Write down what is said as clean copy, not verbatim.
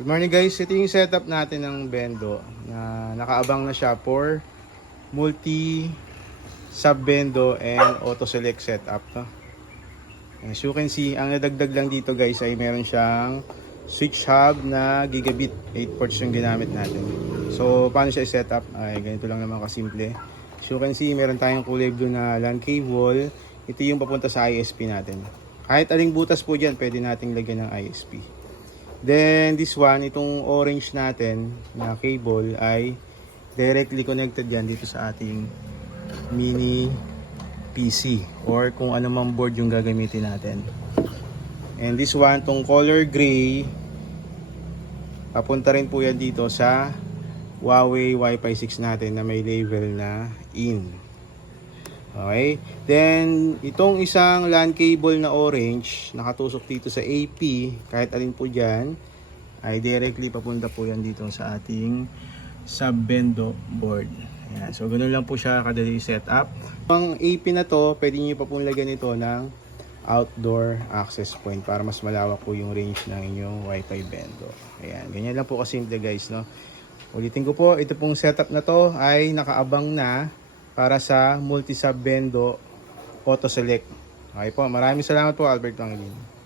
Good morning guys, ito yung setup natin ng Bendo na nakaabang na siya for multi sub Bendo and auto select setup no? As you can see, ang nadagdag lang dito guys ay meron siyang switch hub na gigabit 8 ports yung ginamit natin. So paano siya i-setup? Ay ganito lang naman kasimple. As you can see, meron tayong kulay blue na LAN cable. Ito yung papunta sa ISP natin. Kahit aling butas po dyan, pwede nating lagyan ng ISP. Then this one, itong orange natin na cable ay directly connected yan dito sa ating mini PC or kung ano mang board yung gagamitin natin. And this one, tong color gray, papunta rin po yan dito sa Huawei Wi-Fi 6 natin na may label na in. Okay, then itong isang LAN cable na orange nakatusok dito sa AP, kahit alin po dyan ay directly papunta po yan dito sa ating sub Bendo board. Ayan, so ganoon lang po siya kadali setup. Ang AP na to, pwede nyo pa pong lagyan ito ng outdoor access point para mas malawak po yung range ng inyong Wi-Fi Bendo. Ayan, ganyan lang po kasimple guys, no? Ulitin ko po, ito pong setup na to ay nakaabang na para sa multi-sub Bendo auto select. Okay po, maraming salamat po Albert Pangilinan.